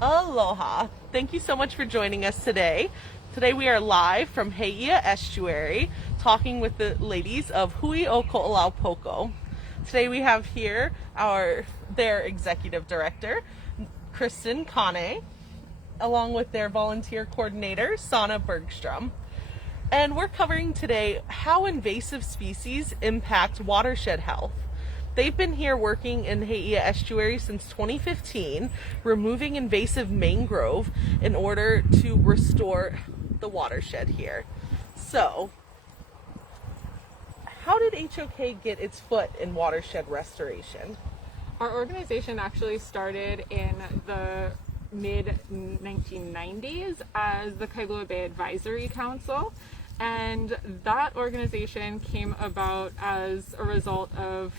Aloha. Thank you so much for joining us today. Today we are live from Heʻeia Estuary talking with the ladies of Hui o Koʻolaupoko. Today we have here their executive director, Kristen Kane, along with their volunteer coordinator, Sana Bergstrom. And we're covering today how invasive species impact watershed health. They've been here working in Heʻeia Estuary since 2015, removing invasive mangrove in order to restore the watershed here. So, how did HOK get its foot in watershed restoration? Our organization actually started in the mid-1990s as the Kailua Bay Advisory Council, and that organization came about as a result of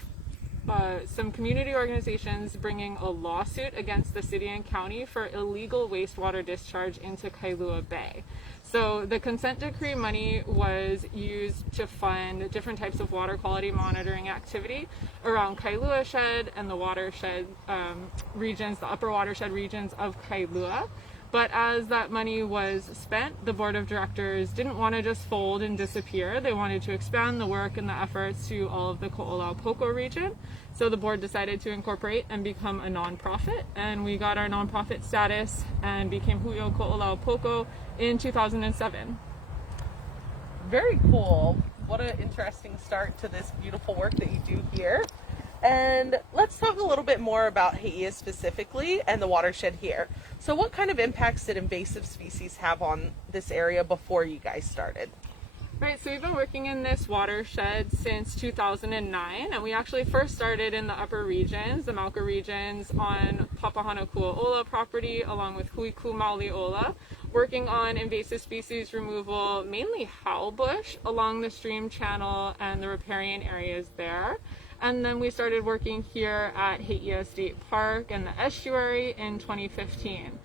some community organizations bringing a lawsuit against the city and county for illegal wastewater discharge into Kailua Bay. So the consent decree money was used to fund different types of water quality monitoring activity around Kailua Shed and the watershed regions, the upper watershed regions of Kailua. But as that money was spent, the board of directors didn't want to just fold and disappear. They wanted to expand the work and the efforts to all of the Koʻolaupoko region. So the board decided to incorporate and become a nonprofit, and we got our nonprofit status and became Hui o Koʻolaupoko in 2007. Very cool. What an interesting start to this beautiful work that you do here. And let's talk a little bit more about Heʻeia specifically and the watershed here. So what kind of impacts did invasive species have on this area before you guys started? Right, so we've been working in this watershed since 2009, and we actually first started in the upper regions, the Mauka regions, on Papahanaukua'ola property, along with Huikumauliola, working on invasive species removal, mainly howlbush, along the stream channel and the riparian areas there. And then we started working here at Heʻeia State Park and the estuary in 2015.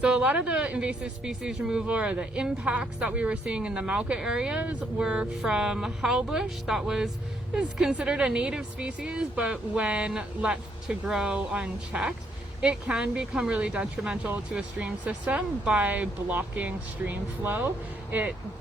So a lot of the invasive species removal, or the impacts that we were seeing in the Mauka areas, were from howlbush that is considered a native species, but when left to grow unchecked, it can become really detrimental to a stream system by blocking stream flow.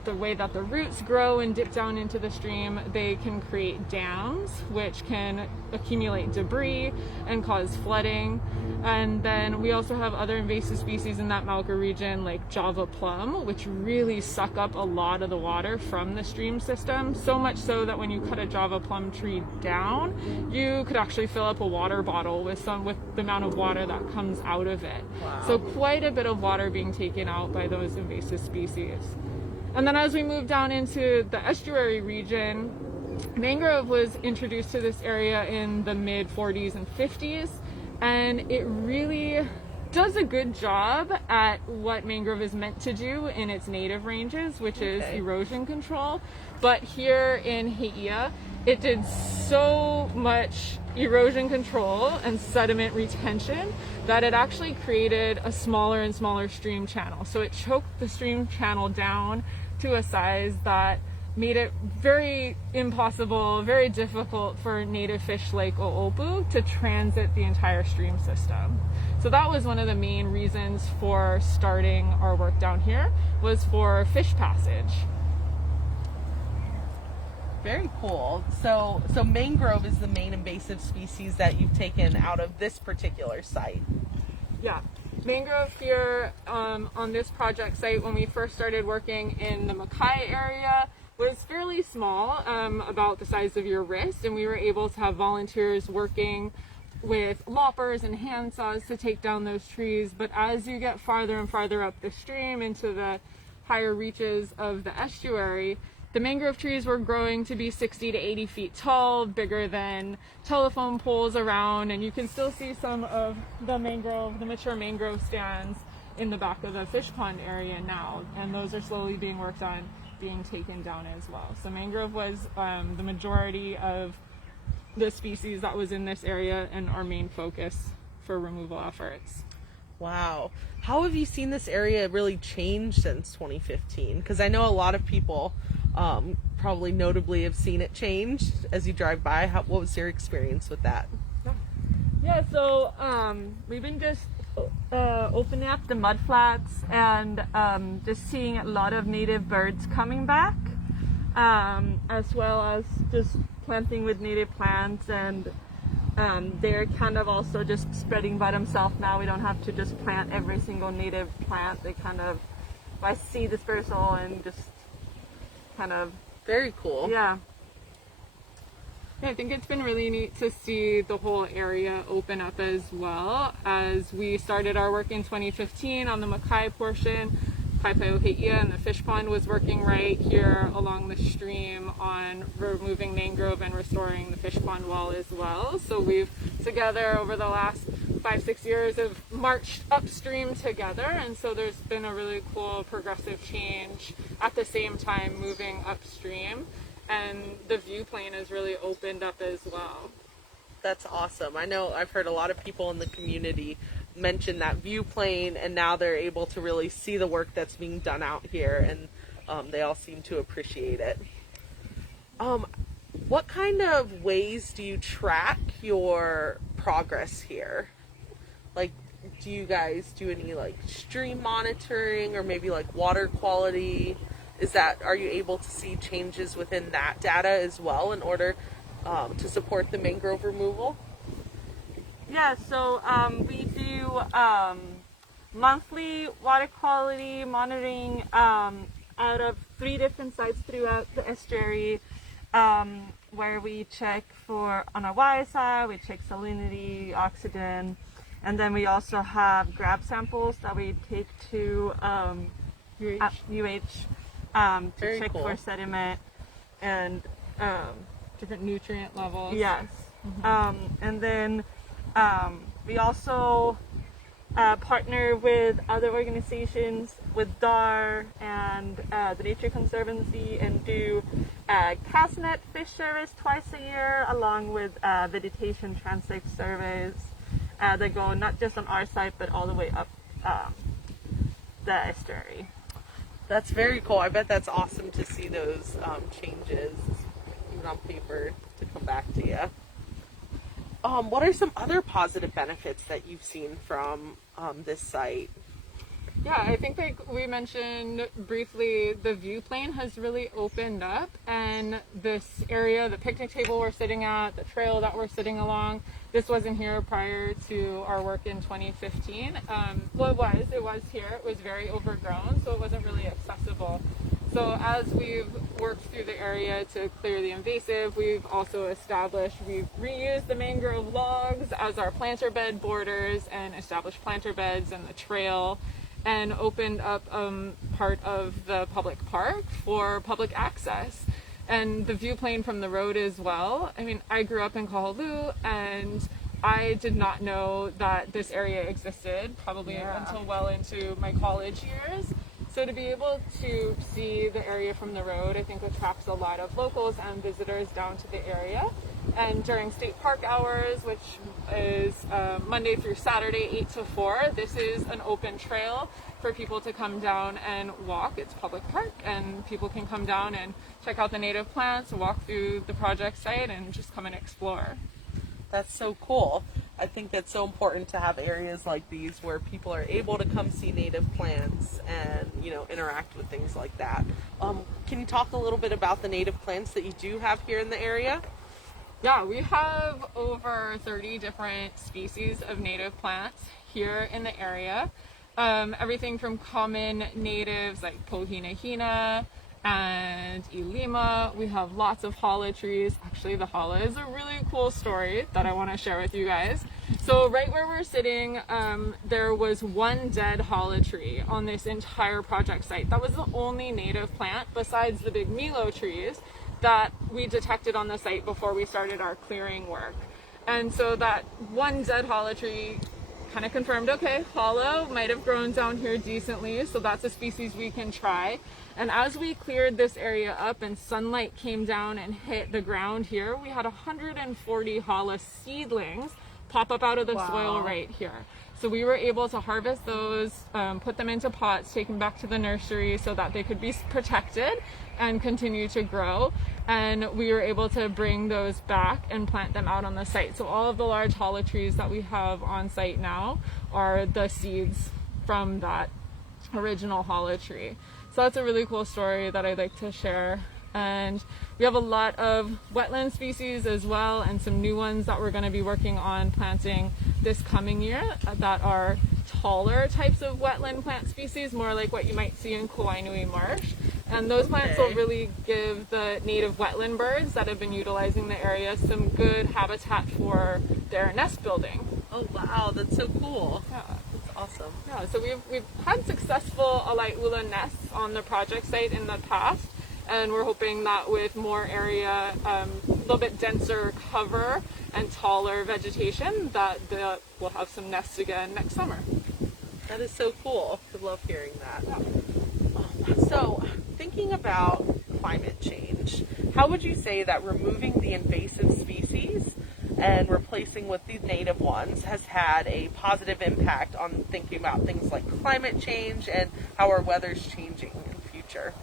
The way that the roots grow and dip down into the stream, they can create dams, which can accumulate debris and cause flooding. And then we also have other invasive species in that Mauka region, like Java plum, which really suck up a lot of the water from the stream system, so much so that when you cut a Java plum tree down, you could actually fill up a water bottle with the amount of water that comes out of it. Wow. So quite a bit of water being taken out by those invasive species. And then as we move down into the estuary region, mangrove was introduced to this area in the mid 40s and 50s, and it really does a good job at what mangrove is meant to do in its native ranges, which is erosion control. But here in Heʻeia, it did so much erosion control and sediment retention that it actually created a smaller and smaller stream channel. So it choked the stream channel down to a size that made it very impossible, very difficult for native fish like o'opu to transit the entire stream system. So that was one of the main reasons for starting our work down here, was for fish passage. Very cool. So mangrove is the main invasive species that you've taken out of this particular site. Yeah. Mangrove here on this project site, when we first started working in the Makai area, was fairly small, about the size of your wrist, and we were able to have volunteers working with loppers and handsaws to take down those trees. But as you get farther and farther up the stream into the higher reaches of the estuary, the mangrove trees were growing to be 60 to 80 feet tall, bigger than telephone poles around, and you can still see some of the mature mangrove stands in the back of the fish pond area now, and those are slowly being worked on, being taken down as well. So mangrove was the majority of the species that was in this area and our main focus for removal efforts. Wow. How have you seen this area really change since 2015? Because I know a lot of people probably notably have seen it change as you drive by. What was your experience with that? Yeah, so we've been just opening up the mudflats and just seeing a lot of native birds coming back, as well as just planting with native plants, and they're kind of also just spreading by themselves now. We don't have to just plant every single native plant. They kind of by seed dispersal and just kind of very cool. Yeah, I think it's been really neat to see the whole area open up as well. As we started our work in 2015 on the Makai portion, Kaipai'o Heʻeia and the fish pond was working right here along the stream on removing mangrove and restoring the fish pond wall as well. So we've together over the last 5-6 years have marched upstream together, and so there's been a really cool progressive change at the same time moving upstream, and the view plane has really opened up as well. That's awesome. I know I've heard a lot of people in the community mention that view plane, and now they're able to really see the work that's being done out here, and they all seem to appreciate it. What kind of ways do you track your progress here? Like, do you guys do any like stream monitoring or maybe like water quality? Are you able to see changes within that data as well in order to support the mangrove removal? Yeah, so we do monthly water quality monitoring out of 3 different sites throughout the estuary, where we check for, on our Y side, we check salinity, oxygen, and then we also have grab samples that we take to UH to Very check cool. for sediment and different nutrient levels. yes. And then we also partner with other organizations, with DAR and the Nature Conservancy, and do castnet fish surveys twice a year, along with vegetation transect surveys that go not just on our site but all the way up the estuary. That's very cool. I bet that's awesome to see those changes, even on paper, to come back to you. What are some other positive benefits that you've seen from this site? Yeah, I think like we mentioned briefly, the view plane has really opened up, and this area, the picnic table we're sitting at, the trail that we're sitting along, this wasn't here prior to our work in 2015. Well, it was here. It was very overgrown, so it wasn't really accessible. So as we've worked through the area to clear the invasive, we've reused the mangrove logs as our planter bed borders and established planter beds and the trail, and opened up part of the public park for public access. And the view plane from the road as well. I mean, I grew up in Kahaluu, and I did not know that this area existed probably until well into my college years. So to be able to see the area from the road, I think attracts a lot of locals and visitors down to the area. And during state park hours, which is Monday through Saturday, 8 to 4, this is an open trail for people to come down and walk. It's public park, and people can come down and check out the native plants, walk through the project site, and just come and explore. That's so cool. I think that's so important to have areas like these where people are able to come see native plants and, interact with things like that. Can you talk a little bit about the native plants that you do have here in the area? Yeah, we have over 30 different species of native plants here in the area. Everything from common natives like pohinahina and ilima. We have lots of hala trees. Actually, the hala is a really cool story that I want to share with you guys. So right where we're sitting, there was one dead hala tree on this entire project site. That was the only native plant besides the big Milo trees that we detected on the site before we started our clearing work. And so that one dead hala tree kind of confirmed, okay, hala might have grown down here decently, so that's a species we can try. And as we cleared this area up and sunlight came down and hit the ground here, we had 140 hala seedlings pop up out of the soil right here. So we were able to harvest those, put them into pots, take them back to the nursery so that they could be protected and continue to grow. And we were able to bring those back and plant them out on the site. So all of the large hollow trees that we have on site now are the seeds from that original hollow tree. So that's a really cool story that I'd like to share. And we have a lot of wetland species as well, and some new ones that we're going to be working on planting this coming year that are taller types of wetland plant species, more like what you might see in Kawainui Marsh. And those plants will really give the native wetland birds that have been utilizing the area some good habitat for their nest building. Oh wow, that's so cool. Yeah. That's awesome. Yeah, so we've had successful Alaiʻula nests on the project site in the past, and we're hoping that with more area, a little bit denser cover and taller vegetation, that we'll have some nests again next summer. That is so cool. I love hearing that. Yeah. So, thinking about climate change, how would you say that removing the invasive species and replacing with these native ones has had a positive impact on thinking about things like climate change and how our weather's changing in the future?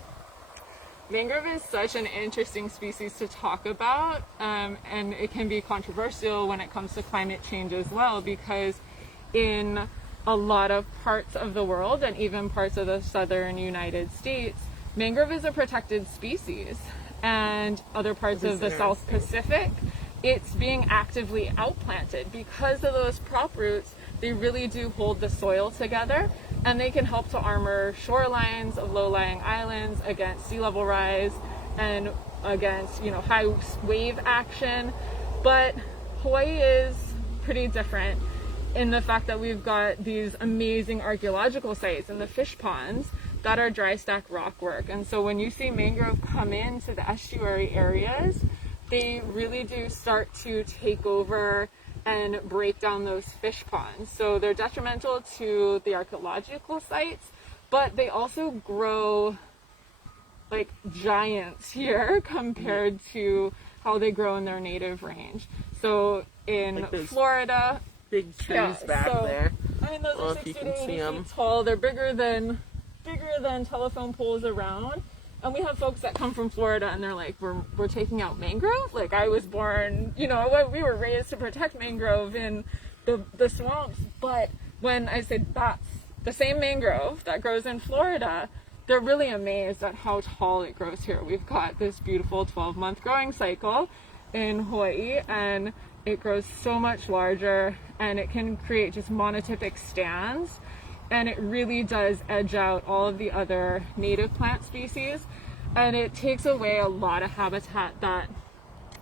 Mangrove is such an interesting species to talk about, and it can be controversial when it comes to climate change as well, because in a lot of parts of the world and even parts of the southern United States, mangrove is a protected species, and other parts of the South Pacific, it's being actively outplanted. Because of those prop roots, they really do hold the soil together, and they can help to armor shorelines of low-lying islands against sea level rise and against, high wave action. But Hawaii is pretty different in the fact that we've got these amazing archaeological sites and the fish ponds that are dry stack rock work. And so when you see mangrove come into the estuary areas, they really do start to take over and break down those fish ponds. So they're detrimental to the archaeological sites, but they also grow like giants here compared to how they grow in their native range. So in like Florida, big trees back there. I mean, those I don't know are if you 60 can to see 80 them. feet tall. They're bigger than telephone poles around. And we have folks that come from Florida and they're like, we're taking out mangrove? Like, I was born, we were raised to protect mangrove in the swamps. But when I said that's the same mangrove that grows in Florida, they're really amazed at how tall it grows here. We've got this beautiful 12-month growing cycle in Hawaii, and it grows so much larger, and it can create just monotypic stands. And it really does edge out all of the other native plant species, and it takes away a lot of habitat that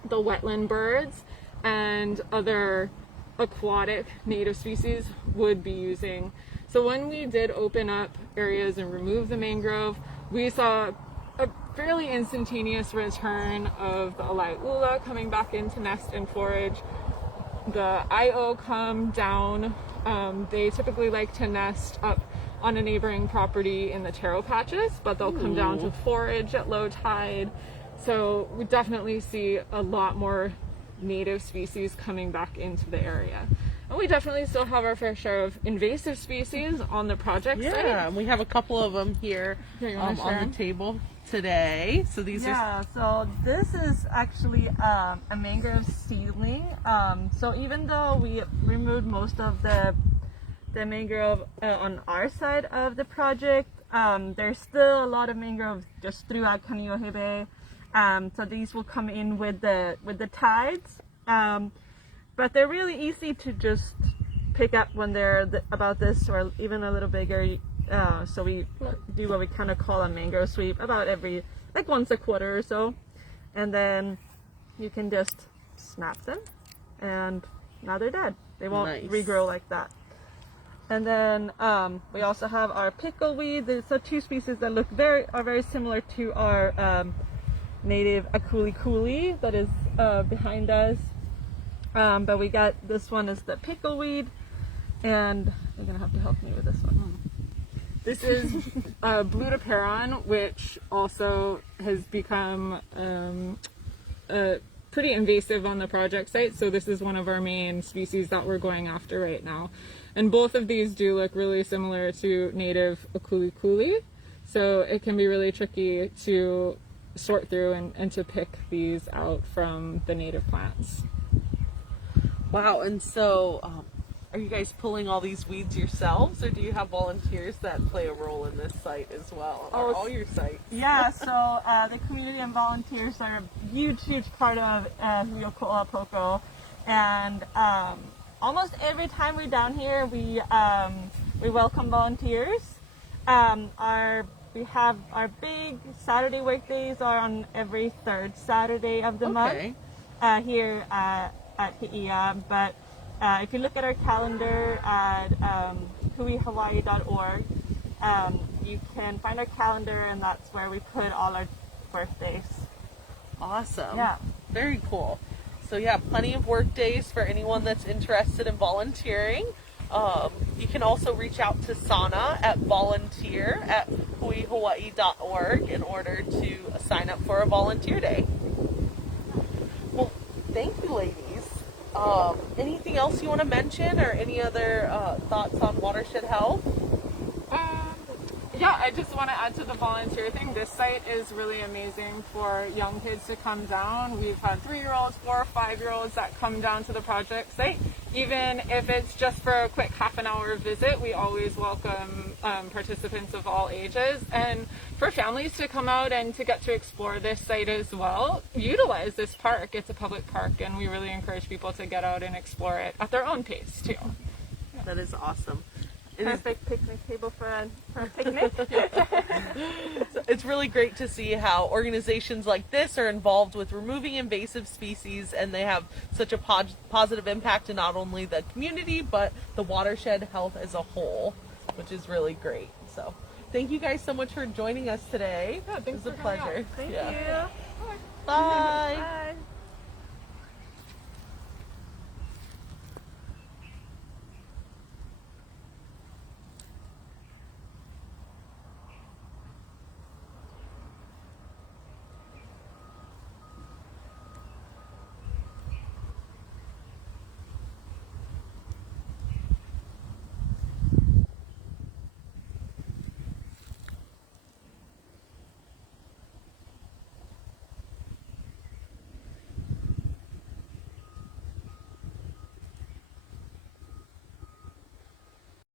the wetland birds and other aquatic native species would be using. So when we did open up areas and remove the mangrove, we saw a fairly instantaneous return of the Alaiʻula coming back into nest and forage. The Io come down. They typically like to nest up on a neighboring property in the taro patches, but they'll come down to forage at low tide. So we definitely see a lot more native species coming back into the area. And we definitely still have our fair share of invasive species on the project site. Yeah, and we have a couple of them here you wanna share on them? the table today. So these are So this is actually a mangrove seedling. So even though we removed most of the mangrove on our side of the project, there's still a lot of mangrove just throughout Kaneohe Bay. So these will come in with the tides, but they're really easy to just pick up when they're about this or even a little bigger. So we do what we kind of call a mangrove sweep about once a quarter or so, and then you can just snap them, and now they're dead. They won't regrow like that. And then we also have our pickleweed. There's two species that are very similar to our native akuli that is behind us. But we got this one is the pickleweed, and you're gonna have to help me with this one. This is Blutoperon, which also has become pretty invasive on the project site. So this is one of our main species that we're going after right now. And both of these do look really similar to native Koʻolaupoko. So it can be really tricky to sort through and to pick these out from the native plants. Wow, and so are you guys pulling all these weeds yourselves, or do you have volunteers that play a role in this site as well? Or all your sites? Yeah, so the community and volunteers are a huge part of Heʻeia Koʻolaupoko, and almost every time we're down here, we welcome volunteers. We have our big Saturday work days are on every third Saturday of the month here at Heʻeia. But if you look at our calendar at huihawaii.org, you can find our calendar, and that's where we put all our birthdays. Awesome. Yeah. Very cool. So yeah, plenty of work days for anyone that's interested in volunteering. You can also reach out to Sana at volunteer@huihawaii.org in order to sign up for a volunteer day. Well, thank you, ladies. Anything else you want to mention, or any other thoughts on watershed health? Yeah, I just want to add to the volunteer thing. This site is really amazing for young kids to come down. We've had 3-year-olds, 4 or 5-year-olds that come down to the project site. Even if it's just for a quick half an hour visit, we always welcome participants of all ages. And for families to come out and to get to explore this site as well, utilize this park. It's a public park, and we really encourage people to get out and explore it at their own pace too. That is awesome. Perfect picnic table for a picnic. It's really great to see how organizations like this are involved with removing invasive species, and they have such a positive impact to not only the community but the watershed health as a whole, which is really great. So thank you guys so much for joining us today. Yeah, thanks it was a for coming pleasure. out. Thank Yeah. you. Bye. Bye.